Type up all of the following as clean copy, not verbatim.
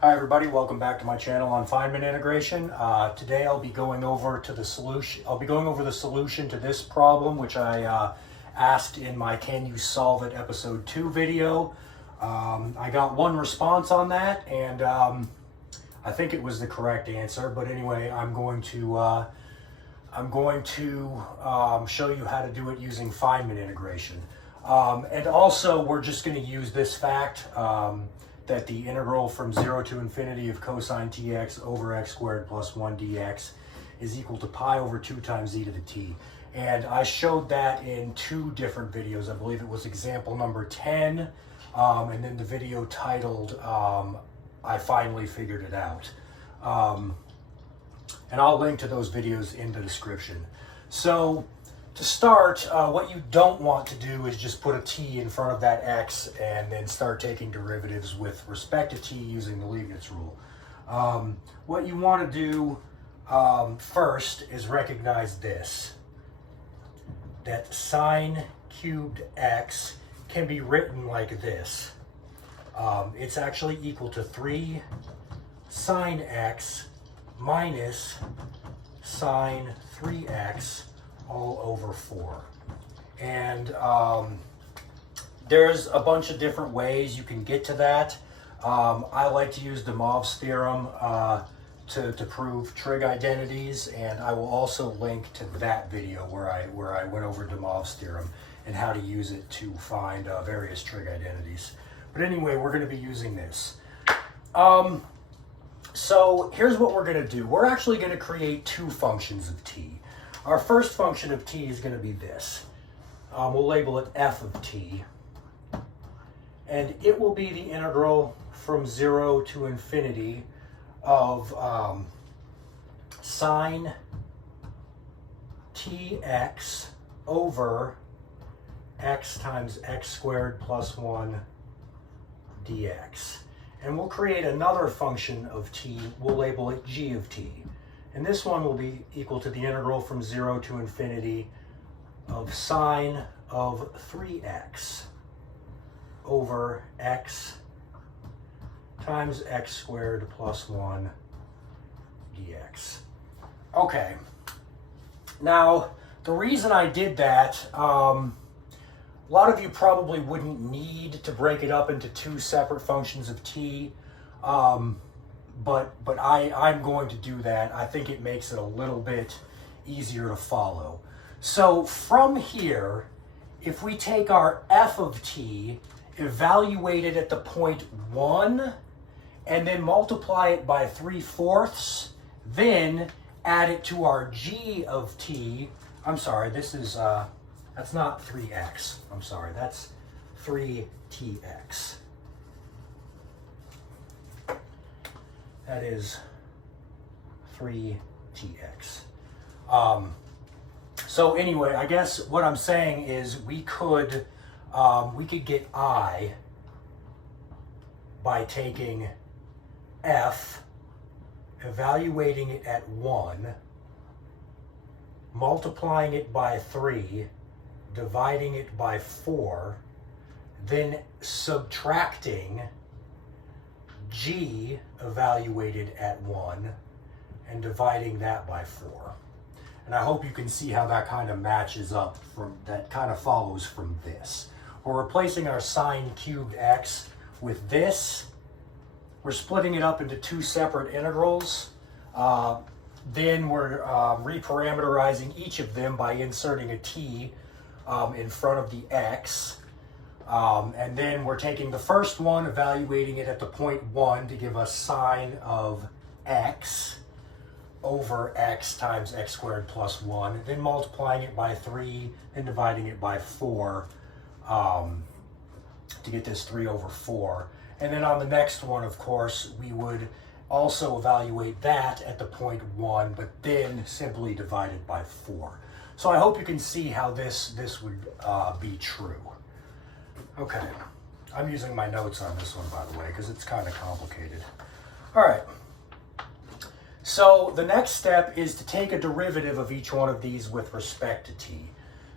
Hi everybody, welcome back to my channel on Feynman integration. Today I'll be going over the solution to this problem, which I asked in my Can You Solve It episode 2 video. I got one response on that, and I think it was the correct answer. But anyway, I'm going to show you how to do it using Feynman integration. And also, we're just going to use this fact that the integral from 0 to infinity of cosine tx over x squared plus 1 dx is equal to pi over 2 times e to the t. And I showed that in 2 different videos. I believe it was example number 10, and then the video titled I Finally Figured It Out. And I'll link to those videos in the description. So to start, what you don't want to do is just put a t in front of that x and then start taking derivatives with respect to t using the Leibniz rule. What you want to do first is recognize this, that sine cubed x can be written like this. It's actually equal to 3 sine x minus sine 3x all over 4. And there's a bunch of different ways you can get to that. I like to use Moivre's theorem to prove trig identities, and I will also link to that video where I went over Moivre's theorem and how to use it to find various trig identities. But anyway, we're going to be using this. So here's what we're going to do. We're actually going to create 2 functions of t. Our first function of t is going to be this. We'll label it f of t. And it will be the integral from 0 to infinity of sine tx over x times x squared plus 1 dx. And we'll create another function of t. We'll label it g of t. And this one will be equal to the integral from 0 to infinity of sine of 3x over x times x squared plus 1 dx. Okay. Now, the reason I did that, a lot of you probably wouldn't need to break it up into 2 separate functions of t. But I'm going to do that. I think it makes it a little bit easier to follow. So from here, if we take our f of t, evaluate it at the point 1, and then multiply it by 3/4, then add it to our g of t. I'm sorry, this is, that's not 3x. I'm sorry, that's 3tx. That is 3tx. So anyway, I guess what I'm saying is we could get I by taking f, evaluating it at 1, multiplying it by 3, dividing it by 4, then subtracting g evaluated at 1 and dividing that by 4. And I hope you can see how that kind of matches up that kind of follows from this. We're replacing our sine cubed x with this. We're splitting it up into 2 separate integrals. Then we're reparameterizing each of them by inserting a t in front of the x. And then we're taking the first one, evaluating it at the point 1 to give us sine of x over x times x squared plus 1, then multiplying it by 3, then dividing it by 4 to get this 3 over 4. And then on the next one, of course, we would also evaluate that at the point 1, but then simply divide it by 4. So I hope you can see how this would be true. Okay, I'm using my notes on this one, by the way, because it's kind of complicated. All right, so the next step is to take a derivative of each one of these with respect to t.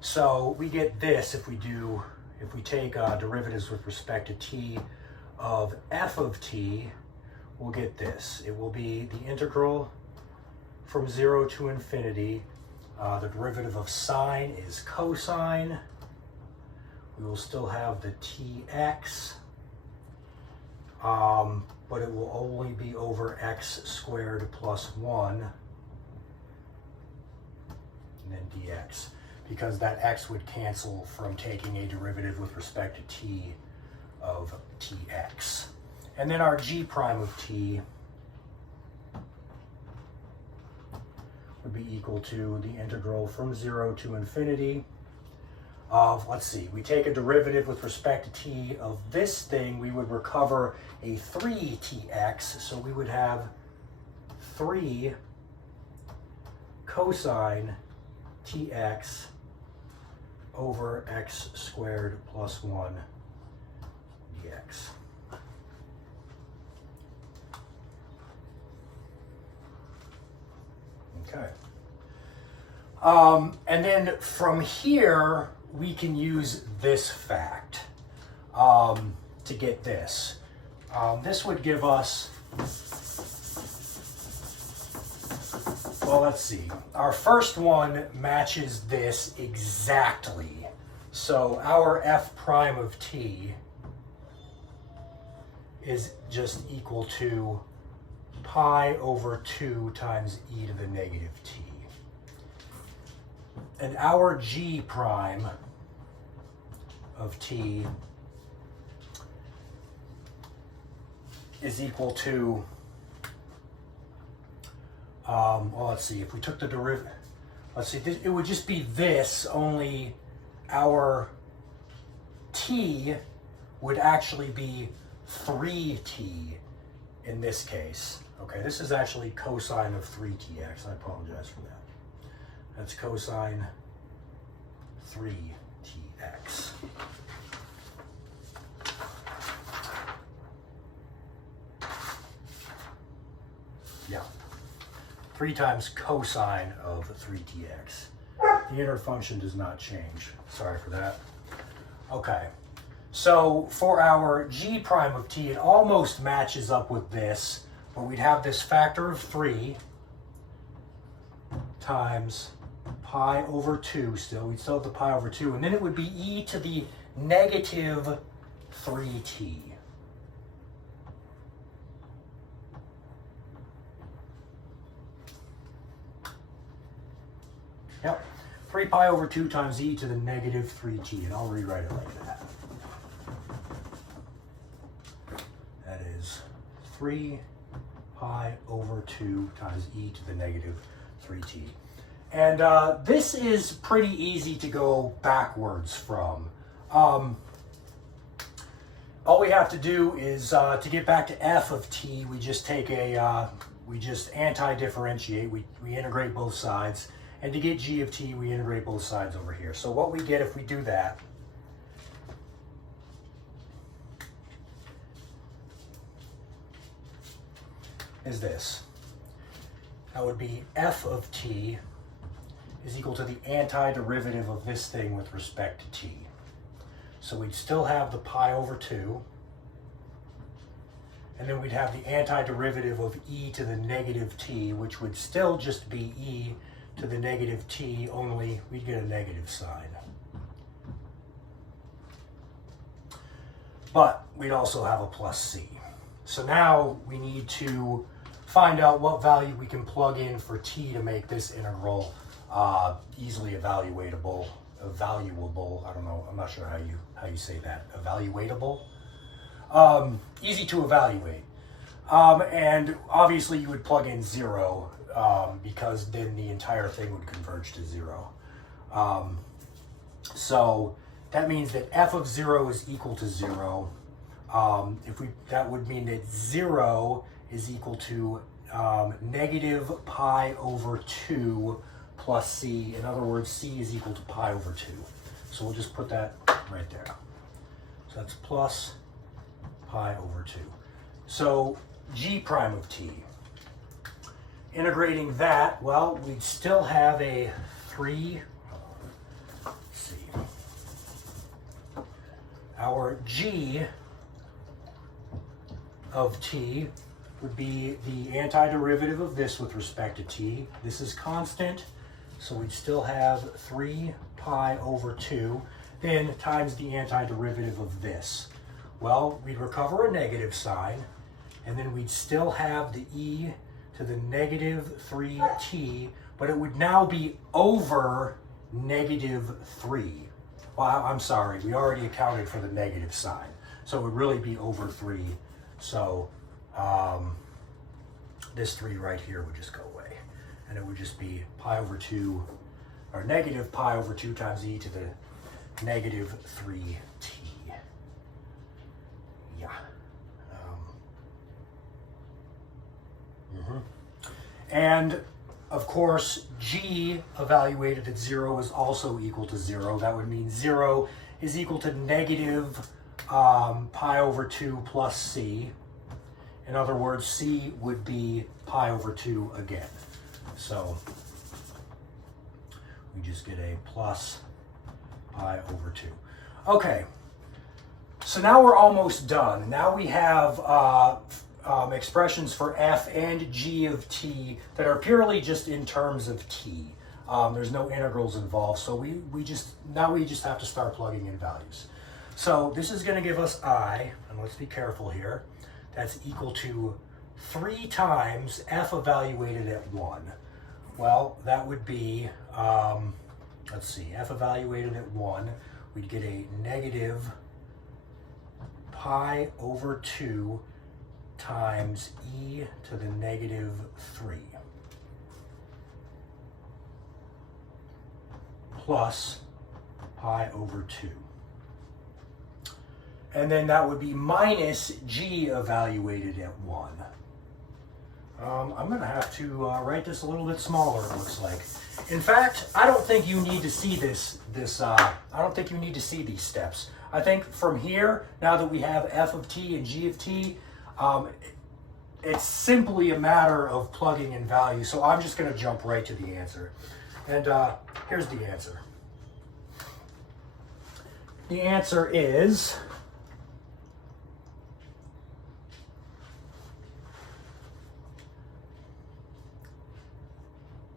So we get this if we take derivatives with respect to t of f of t, we'll get this. It will be the integral from 0 to infinity. The derivative of sine is cosine. We will still have the tx, but it will only be over x squared plus 1, and then dx, because that x would cancel from taking a derivative with respect to t of tx. And then our g prime of t would be equal to the integral from 0 to infinity of, let's see, we take a derivative with respect to t of this thing, we would recover a 3tx, so we would have 3 cosine tx over x squared plus 1 dx. Okay. And then from here, we can use this fact to get this. This would give us, well, let's see. Our first one matches this exactly. So our f prime of t is just equal to pi over 2 times e to the negative t. And our g prime of t is equal to, well, let's see, if we took the derivative, let's see, it would just be this, only our t would actually be 3t in this case. Okay, this is actually cosine of 3tx. I apologize for that. That's cosine 3tx. Yeah. 3 times cosine of 3tx. The inner function does not change. Sorry for that. Okay. So for our g prime of t, it almost matches up with this, but we'd have this factor of 3 times pi over 2 still. We'd still have the pi over 2, and then it would be e to the negative 3t. Yep. 3 pi over 2 times e to the negative 3t, and I'll rewrite it like that. That is 3 pi over 2 times e to the negative 3t. And this is pretty easy to go backwards from. All we have to do is, to get back to f of t, we just take a, we just anti-differentiate, we integrate both sides. And to get g of t, we integrate both sides over here. So what we get if we do that is this. That would be f of t is equal to the antiderivative of this thing with respect to t. So we'd still have the pi over 2. And then we'd have the antiderivative of e to the negative t, which would still just be e to the negative t, only we'd get a negative sign. But we'd also have a plus c. So now we need to find out what value we can plug in for t to make this integral easily evaluatable. I don't know, I'm not sure how you say that. Evaluatable? Easy to evaluate. And obviously you would plug in 0, because then the entire thing would converge to 0. So that means that f of 0 is equal to 0. That would mean that 0 is equal to negative pi over 2 plus c. In other words, c is equal to pi over 2. So we'll just put that right there. So that's plus pi over 2. So g prime of t. Integrating that, well, we'd still have a 3, let's see, our g of t would be the antiderivative of this with respect to t. This is constant, so we'd still have 3 pi over 2, then times the antiderivative of this. Well, we'd recover a negative sign, and then we'd still have the e to the negative 3t, but it would now be over negative 3. Well, I'm sorry, we already accounted for the negative sign, so it would really be over 3. So this 3 right here would just go away, and it would just be pi over 2, or negative pi over 2 times e to the negative 3t. Yeah. And of course, g evaluated at 0 is also equal to 0. That would mean 0 is equal to negative pi over 2 plus c. In other words, c would be pi over 2 again. So we just get a plus pi over 2. Okay, so now we're almost done. Now we have expressions for f and g of t that are purely just in terms of t. There's no integrals involved, so we just have to start plugging in values. So this is going to give us I, and let's be careful here, that's equal to 3 times f evaluated at 1. Well, that would be, let's see, f evaluated at 1, we'd get a negative pi over 2 times e to the negative 3 plus pi over 2. And then that would be minus g evaluated at 1. I'm going to have to write this a little bit smaller, it looks like. In fact, I don't think you need to see I don't think you need to see these steps. I think from here, now that we have f of t and g of t, it's simply a matter of plugging in values. So I'm just going to jump right to the answer. And here's the answer. The answer is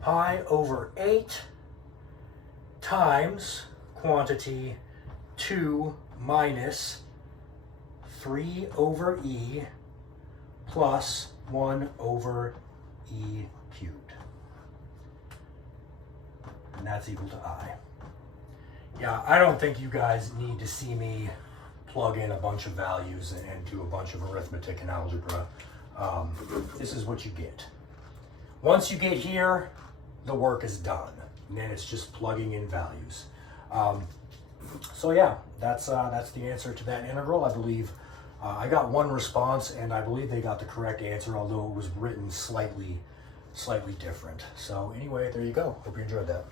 pi over 8 times quantity 2 minus 3 over e plus 1 over e cubed. And that's equal to I. Yeah, I don't think you guys need to see me plug in a bunch of values and do a bunch of arithmetic and algebra. This is what you get. Once you get here, the work is done. And then it's just plugging in values. So yeah, that's the answer to that integral. I believe I got one response, and I believe they got the correct answer, although it was written slightly different. So anyway, there you go. Hope you enjoyed that.